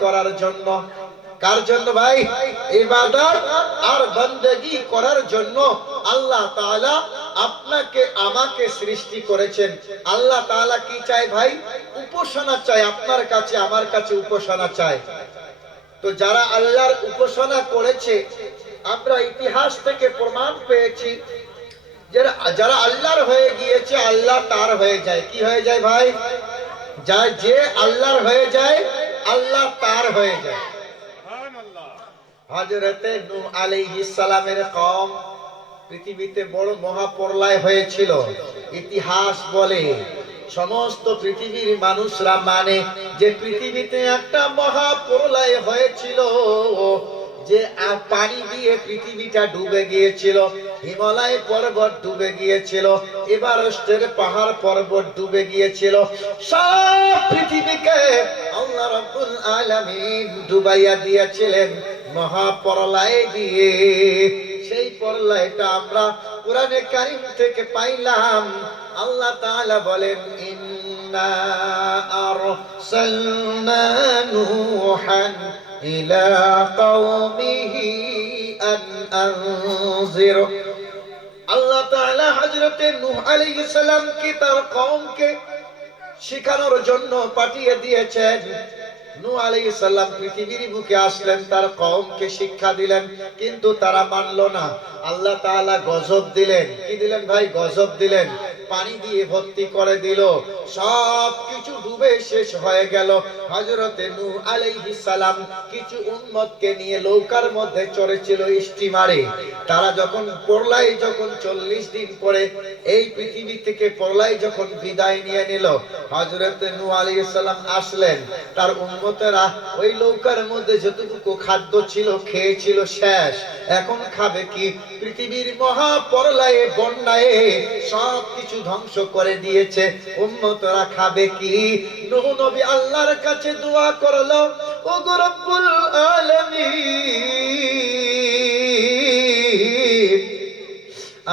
করার জন্য। কার জন্য ভাই? ইবাদত আর বন্দেগি করার জন্য আল্লাহ তাআলা আপনাকে, আমাকে সৃষ্টি করেছেন। আল্লাহ তাআলা কি চায় ভাই? উপাসনা চায়, আপনার কাছে, আমার কাছে উপাসনা চায়। তো যারা আল্লাহর উপাসনা করেছে, আমরা ইতিহাস থেকে প্রমাণ পেয়েছি যারা যারা আল্লাহর হয়ে গিয়েছে, আল্লাহ তার হয়ে যায়। কি হয়ে যায় ভাই? যা যে আল্লাহর হয়ে যায় আল্লাহ তার হয়ে যায়। হজরতে নূহ আলাইহিস সালামের কম পৃথিবীতে বড় মহাপ্রলয় হয়েছিল। ইতিহাস বলে সমস্ত পৃথিবীর মানুষরা মানে যে পৃথিবীতে একটা মহাপ্রলয় হয়েছিল যে পানি দিয়ে পৃথিবীটা ডুবে গিয়েছিল হিমালয় পর্বত ডুবে গিয়েছিল এবার পাহাড় পর্বত ডুবে গিয়েছিল সব পৃথিবীকে আল্লাহ আলামিন ডুবাইয়া দিয়েছিলেন, মহাপ্রলয় দিয়ে সেই প্রলয়টা আমরা কোরআনে কারিম থেকে পাইলাম। আল্লাহ তাআলা বলেন, ইন্না আরসালনা নূহান ইলা কওমিহি আন আনজির আল্লাহ তাআলা হযরতে নূহ আলাইহিস সালামকে, তার কওমকে শেখানোর জন্য পাঠিয়ে দিয়েছেন। সালাম পৃথিবীর বুকে আসলেন, তার শিক্ষা দিলেন, কিন্তু তারা মানলো না। আল্লাহ গজব দিলেন। কি দিলেন ভাই? গজব দিলেন। পানি দিয়ে ভর্তি করে দিল। সব কিছু ডুবে শেষ হয়ে গেল। হযরতে নূহ আলাইহিস সালাম কিছু উম্মতকে নিয়ে নৌকার মধ্যে চড়েছিল স্টিমারে। তারা যখন প্রলয় যখন চল্লিশ দিন পরে এই পৃথিবী থেকে প্রলয় যখন বিদায় নিয়ে নিল, হযরতে নূহ আলাইহিস সালাম আসলেন। তার উম্মতেরা ওই নৌকার মধ্যে যতটুকু খাদ্য ছিল খেয়েছিল শেষ। এখন খাবে কি? পৃথিবীর মহা প্রলয়ে বন্যায় সব কিছু ধ্বংস করে দিয়েছে। উম্মতরা খাবে কি? নূহ নবী আল্লাহর কাছে দোয়া করল ও রব্বুল আলামিন,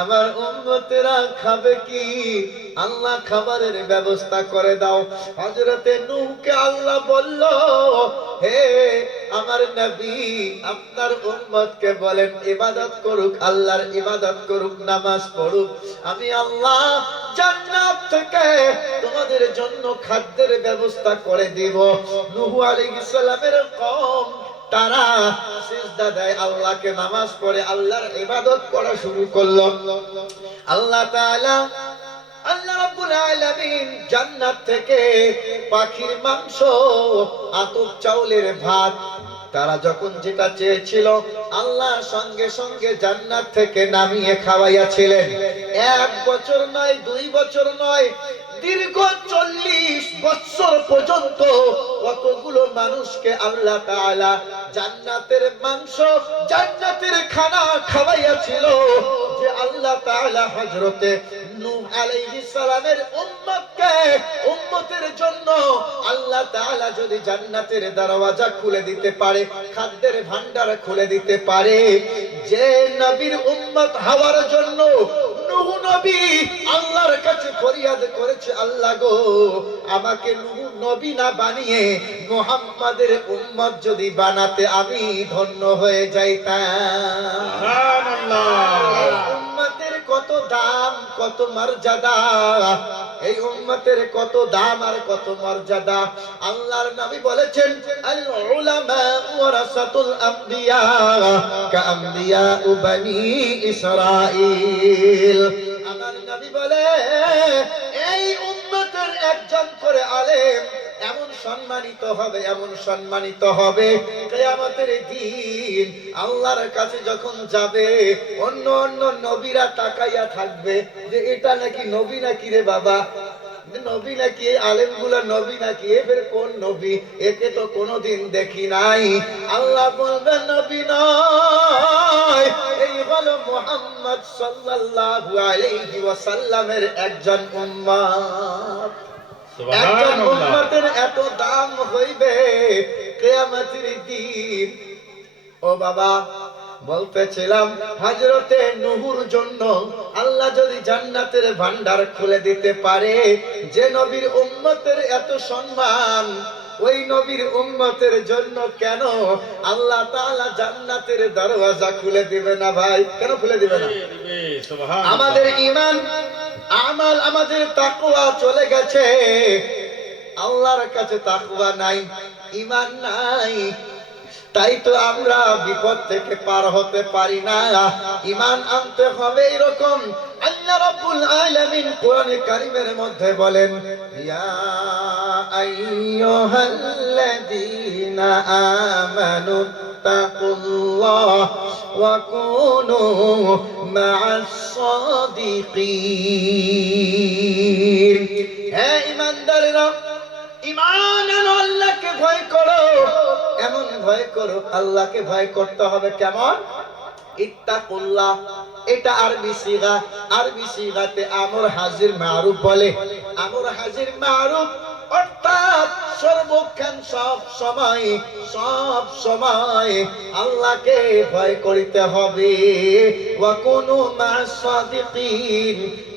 আমার উম্মতেরা খাবে কি? আল্লাহ খাবারের ব্যবস্থা করে দাও। হযরতে নূহকে আল্লাহ বলল, হে আমার নবী আপনার উম্মতকে বলেন, ইবাদত করুক, আল্লাহর ইবাদত করুক, নামাজ পড়ুক। আমি আল্লাহ জান্নাত থেকে তোমাদের জন্য খাদ্যের ব্যবস্থা করে দিব। নূহ আলাইহিস সালামের কম তারা সিজদা দেয়, আল্লাহকে নামাজ পড়ে, আল্লাহর ইবাদত করা শুরু করল। আল্লাহ তাআলা আল্লাহ রাব্বুল আলামিন জান্নাত থেকে পাখির মাংস, আতপ চাউলের ভাত, তারা যখন যেটা চেয়েছিল আল্লাহ সঙ্গে সঙ্গে জান্নাত থেকে নামিয়ে খাওয়াইয়াছিলেন। এক বছর নয়, দুই বছর নয় দীর্ঘ চল্লিশ বছর পর্যন্ত কতগুলো মানুষকে আল্লাহ তাআলা জান্নাতের মাংস, জান্নাতের খানা খাওয়াইয়াছিল যে আল্লাহ দিতে পারে, খাদ্যের ভান্ডার খুলে দিতে পারে, যে নবীর উম্মত হওয়ার জন্য নূহ নবী আল্লাহর কাছে ফরিয়াদ করেছে, আল্লাহ গো, আমাকে নূহ নবী না বানিয়ে মুহাম্মাদের উম্মত যদি বানাতে আমি ধন্য হয়ে যাইতাম। উম্মতের কত দাম, কত মর্যাদা? এই উম্মতের কত দাম আর কত মর্যাদা? আল্লাহর নবী বলেছেন আল উলামা ওয়ারাসাতুল আমবিয়া কা আমবিয়া বানি ইসরাঈল। আমার নবী বলে, এই উম্মতের একজন করে আলেম এমন সম্মানিত হবে, এমন সম্মানিত হবে। কিয়ামতের দিন আল্লাহর কাছে যখন যাবে, অন্য অন্য নবীরা তাকাইয়া থাকবে যে, এটা নাকি নবী নাকি রে বাবা? নবী নাকি এই আলেমগুলো নবী নাকি? এবার কোন নবী? একে তো কোনোদিন দেখি নাই। আল্লাহ বলবেন, নবী নয়। এই হলো মুহাম্মদ সাল্লাল্লাহু আলাইহি ওয়াসাল্লামের একজন উম্মত। একজন উম্মতের ও বাবা, বলতেছিলাম হাজরতে নুহুর জন্য আল্লাহ যদি জান্নাতের ভান্ডার খুলে দিতে পারে, যে নবীর উম্মতের এত সম্মান ওই নবীর উম্মতের জন্য কেন আল্লাহ তাআলা জান্নাতের দরওয়াজা খুলে দিবে না ভাই? কেন খুলে দিবে না? আমাদের ইমান আমাল আমাদের তাকওয়া চলে গেছে। আল্লাহর কাছে তাকওয়া নাই ইমান নাই। তাই তো আমরা বিপদ থেকে পার হতে পারি না। ইমান আনতে হবে এরকম। আল্লাহ রাব্বুল আলামিন কোরআনে কারীমের মধ্যে বলেন ইয়া ইমান আল্লাহকে ভয় করো। এমন ভয় করো, আল্লাহকে ভয় করতে হবে কেমন? ইত্তাকুল্লাহ, এটা আরবি সিগা। আরবি সিগাতে আমর হাজির মারুফ বলে। আমর হাজির মারুফ সর্বক্ষণ সব সময় সব সময় আল্লাহকে ভয় করিতে হবে।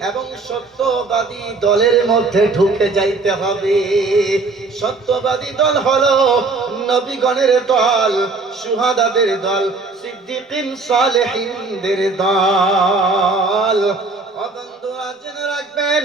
এবং সত্যবাদী দলের মধ্যে ঢুকে যাইতে হবে। সত্যবাদী দল হলো নবীগণের দল, সুহাদাদের দল, সিদ্দিকিন সালেহিনদের দল। ও বন্ধুরা জেনে রাখবেন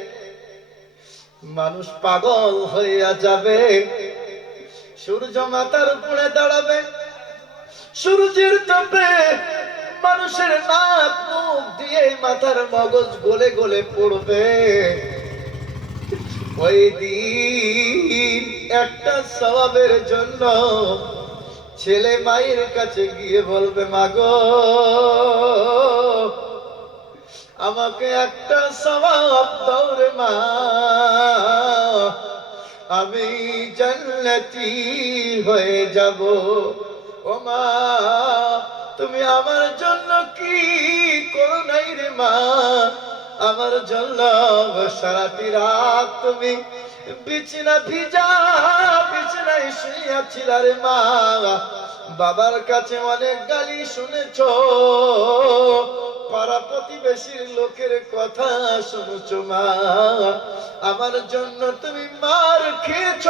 মানুষ পাগল হইয়া যাবে। সূর্য মাথার উপরে দাঁড়াবে। সূর্যের তাপে মানুষের নাক মুখ দিয়ে মাথার মগজ গলে গলে পড়বে। ওই দিন একটা স্বভাবের জন্য ছেলে মায়ের কাছে গিয়ে বলবে, মাগো আমাকে একটা স্বভাব দৌড়ে মা। আমি জান্নাতি হয়ে যাব। ও মা, তুমি আমার জন্য কি করো নাই রে মা? আমার জন্য সারাটি রাত তুমি বিছনা ভিজা, বিছনায় শুয়েছিল রে মা। বাবার কাছে অনেক গালি শুনেছ। পাড়া প্রতিবেশীর লোকের কথা শুনেছ মা। আমার জন্য তুমি মার খেয়েছ।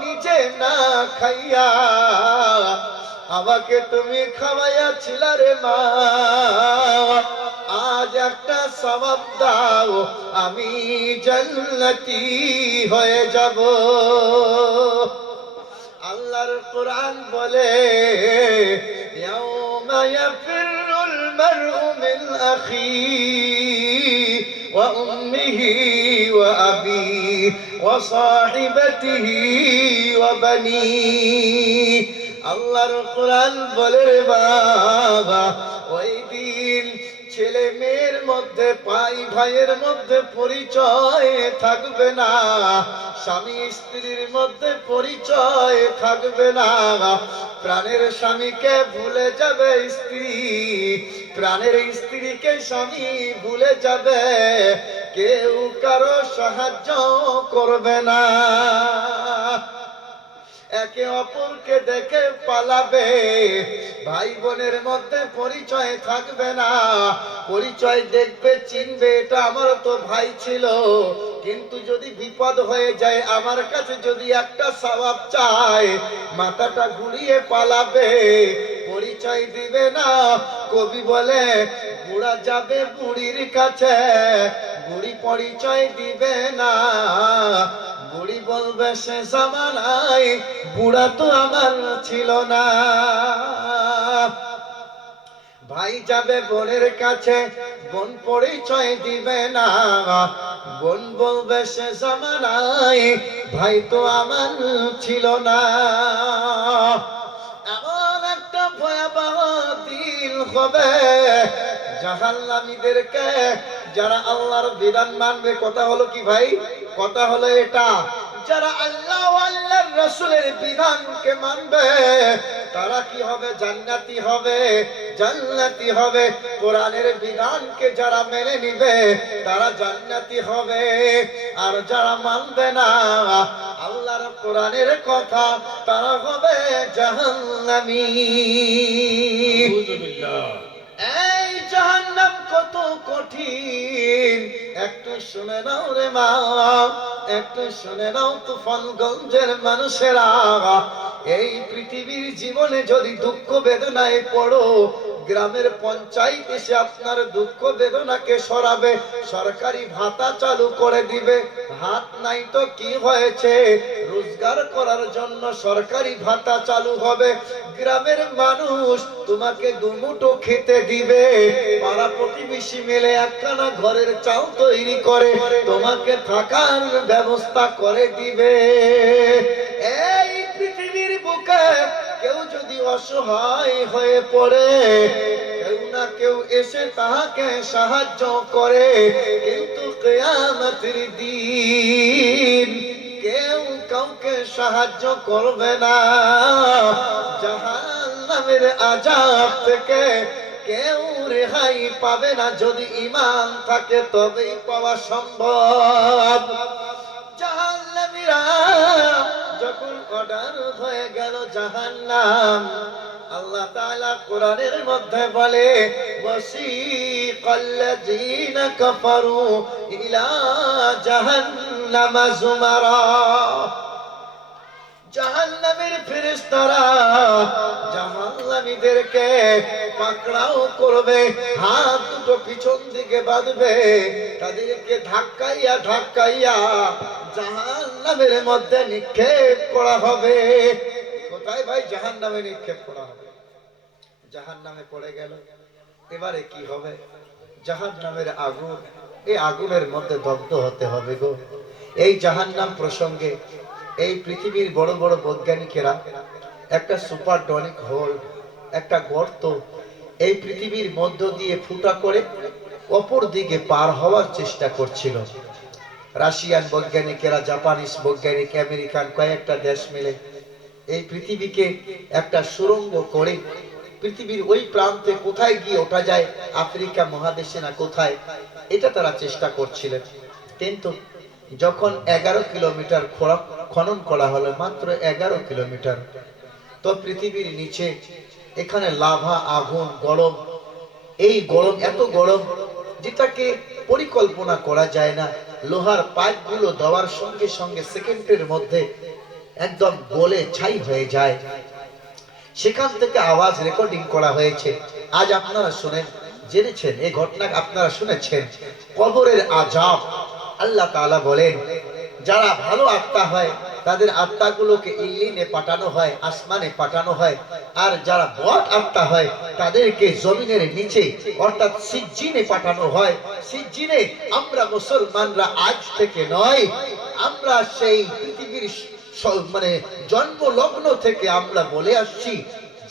নিজে না খাইয়া আমাকে তুমি খাওয়াইয়াছিল রে মা। আজ একটা সবাব দাও, আমি জান্নাতি হয়ে যাব। কোরআন বলে ইয়াউমা ইয়াফিরুল মারউ মিন আখিহি ওয়া উম্মিহি ওয়া আবিহি ওয়া সাহিবাতিহি ওয়া বানিহি আল্লাহর কোরআন বলে রে বাবা ওই দিন ছেলে মেয়ের মধ্যে ভাই ভাইয়ের মধ্যে পরিচয় থাকবে না। স্বামী স্ত্রীর মধ্যে পরিচয় থাকবে না। প্রাণের স্বামীকে ভুলে যাবে স্ত্রী। প্রাণের স্ত্রীকে স্বামী ভুলে যাবে। কেউ কারও সাহায্য করবে না। একে অপরকে দেখে পালাবে। ভাই বোনের মধ্যে পরিচয় থাকবে না। পরিচয় দেখবে, চিনবে, এটা আমার তো ভাই ছিল। কিন্তু যদি বিপদ হয়ে যায়, আমার কাছে যদি একটা স্বভাব চায়, মাথাটা ঘুরিয়ে পালাবে। পরিচয় দিবে না, কবি বলে, বুড়া যাবে বুড়ির কাছে, বুড়ি পরিচয় দিবে না। বুড়ি বলবে, সে জামানায় বুড়া তো আমার ছিল না। ভাই যাবে বোনের কাছে, বোন পরিচয় দিবে না। বোন বলবে, সে জামানায় ভাই তো আমার ছিল না। এমন একটা ভয়াবহ দিন হবে, জাহান্নামীদেরকে যারা আল্লাহর বিধান মানবে। কথা হলো কি ভাই? কথা হলো এটা যারা আল্লাহ ও আল্লাহর রাসূলের বিধানকে মানবে তারা কি হবে? জান্নাতি হবে জান্নাতি হবে। কোরআনের বিধানকে যারা মেনে নিবে তারা জান্নাতি হবে। আর যারা মানবে না আল্লাহর কোরআনের কথা তারা হবে জাহান্নামী। এই জাহান্নাম কত কঠিন। একটু শুনে নাও রে মা একটু শুনে নাও তুফানগঞ্জের মানুষেরা। এই পৃথিবীর জীবনে যদি দুঃখ বেদনায় পড়ো, গ্রামের পঞ্চায়েত এসে আপনার দুঃখ বেদনাকে সরাবে, সরকারি ভাতা চালু করে দিবে। হাত নাই তো কি হয়েছে? রোজগার করার জন্য সরকারি ভাতা চালু হবে। গ্রামের মানুষ তোমাকে দুমুটো খেতে দিবে। পাড়া প্রতিবেশী মিলে একখানা ঘরের চাও তৈরি করে তোমাকে থাকার ব্যবস্থা করে দিবে। এই পৃথিবীর বুকে কেউ যদি অসহায় হয়ে পড়ে, কেউ না কেউ এসে তাহাকে সাহায্য করে। কিন্তু কেয়ামতের দিন কেউ সাহায্য করবে না। জাহান্নামের আজাব থেকে কেউ রেহাই পাবে না। যদি ইমান থাকে তবেই পাওয়া সম্ভব। জাহান্নামীরা যখন অর্ডার হয়ে গেল জাহান্নাম, আল্লাহ তাআলা কোরআনের মধ্যে বলে, ওয়াসিকাল্লাযীনা কাফারু ইলা জাহান্নামা যুমারা জাহান্নামের ফেরেশতারা জাহান্নামীদেরকে পাকড়াও করবে, হাত দুটো পিছন দিকে বাঁধবে, তাদেরকে ধাক্কাইয়া ধাক্কাইয়া জাহান্নামের মধ্যে নিক্ষেপ করা হবে। কোথায় ভাই জাহান্নামে নিক্ষেপ করা হবে? জাহান্নামে পড়ে গেল। এবারে কি হবে? জাহান্নামের আগুন, এই আগুনের মধ্যে দগ্ধ হতে হবে গো। এই জাহান্নাম প্রসঙ্গে এই পৃথিবীর বড় বড় বৈজ্ঞানিকেরা, একটা সুপার ডনিক হোল, একটা গর্ত, এই পৃথিবীর মধ্য দিয়ে ফুটা করে অপর দিকে পার হওয়ার চেষ্টা করছিল। রাশিয়ান বৈজ্ঞানিকেরা, জাপানিজ বৈজ্ঞানিক, আমেরিকান কয়েকটা দেশ মিলে এই পৃথিবীকে একটা সুরঙ্গ করে পৃথিবীর ওই প্রান্তে কোথায় গিয়ে ওঠা যায়, আফ্রিকা মহাদেশে না কোথায়, এটা তারা চেষ্টা করছিলেন। কিন্তু যখন এগারো কিলোমিটার খোরা- খনন করা হলো মাত্র এগারো কিলোমিটার। তো পৃথিবীর নিচে এখানে লাভা, আগুন, গরম, এই গরম এত গরম যেটাকে পরিকল্পনা করা যায় না। লোহার পাইপগুলো দেওয়ার সঙ্গে সঙ্গে সেকেন্ডের মধ্যে একদম গলে ছাই হয়ে যায়। সেখান থেকে আওয়াজ রেকর্ডিং করা হয়েছে। আজ আপনারা শুনেন, জেনেছেন এই ঘটনা আপনারা শুনেছেন। কবরের আজাব আল্লাহ তাআলা বলেন যারা ভালো আত্মা হয়, তাদের আত্মাগুলোকে ইল্লিনে পাঠানো হয়, আসমানে পাঠানো হয়। আর যারা বদ আত্মা হয়, তাদেরকে জমিনের নিচে, অর্থাৎ সিজ্জিনে পাঠানো হয়। সিজ্জিনে আমরা মুসলমানরা আজ থেকে নয়, আমরা সেই পৃথিবীর মানে জন্ম লগ্ন থেকে আমরা বলে আসছি।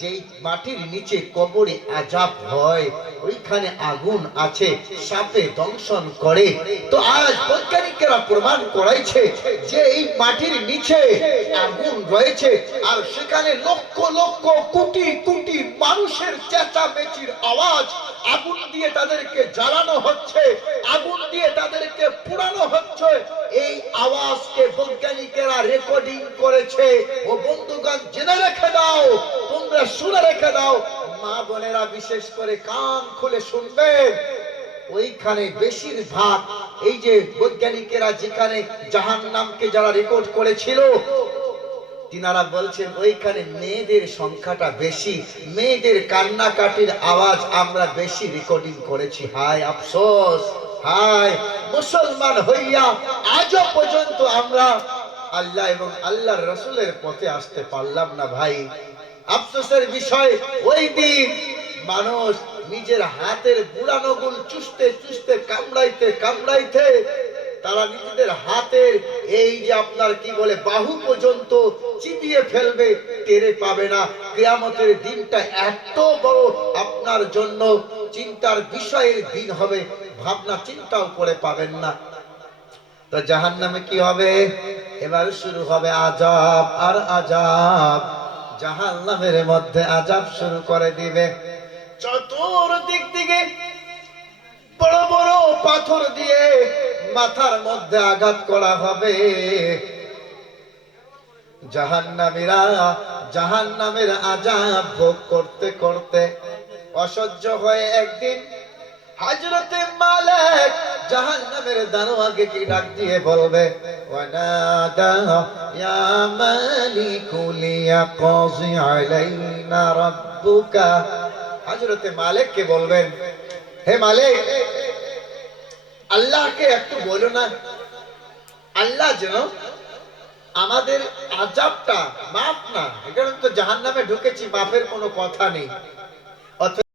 যেই মাটির নিচে কবরে আজাব হয়, ওইখানে আগুন আছে, সাপে দংশন করে। তো আজ বৈজ্ঞানিকেরা প্রমাণ করাইছে যে এই মাটির নিচে আগুন রয়েছে, আর সেখানে লক্ষ লক্ষ কোটি কোটি মানুষের চেঁচামেচির আওয়াজ আগুন দিয়ে তাদেরকে জ্বালানো হচ্ছে, আগুন দিয়ে তাদেরকে পুরানো হচ্ছে। এই আওয়াজকে বৈজ্ঞানিকেরা রেকর্ডিং করেছে। ও বন্ধুগণ, জেনে রেখে দাও তোমরা শুনে রেখে দাও। মা বোনেরা বিশেষ করে কান খুলে শুনবে। ওইখানে বেশিরভাগ এই যে বৈজ্ঞানিকেরা যেখানে জাহান নামকে যারা রেকর্ড করেছিল, তিনারা বলছেন ওইখানে মেয়েদের সংখ্যাটা বেশি। মেয়েদের কান্নাকাটির আওয়াজ আমরা বেশি রেকর্ডিং করেছি। হায় আফসোস, হায় মুসলমান হইয়া আজও পর্যন্ত আমরা আল্লাহ এবং আল্লাহর রসুলের পথে আসতে পারলাম না ভাই। আফসোসের বিষয়, ওই দিন মানুষ নিজের হাতের বুড়ানোগুল চুষতে চুষতে, কামড়াইতে কামড়াইতে তারা নিজেদের হাতের এই যে আপনার কি বলে, বাহু পর্যন্ত চিবিয়ে ফেলবে, টেরে পাবে না। কেয়ামতের দিনটা এত বড় আপনার জন্য চিন্তার বিষয়ের দিন হবে, ভাবনা চিন্তাও করে পাবেন না। তো জাহান নামে কি হবে? এবার শুরু হবে আজাব আর আজাব জাহান্নামের মধ্যে আজাব শুরু করে দিবে। চতুর্দিক থেকে বড় বড় পাথর দিয়ে মাথার মধ্যে আঘাত করা হবে। জাহান্নামীরা জাহান্নামের আজাব ভোগ করতে করতে অসহ্য হয়ে একদিন হাজরতে মালিক জাহান্নামের দারোয়াকে কি ডাক দিয়ে বলবে? ওয়ানাদা ইয়া মালিকু লিয়াকজি আলাইনা রাব্বুকা। হযরতে মালিককে বলবেন, হে মালিক, আল্লাহকে একটু বলো না। আল্লাহ যেন আমাদের আজাবটা মাফ না এখানে তো জাহান্নামে ঢুকেছি, মাফের কোনো কথা নেই।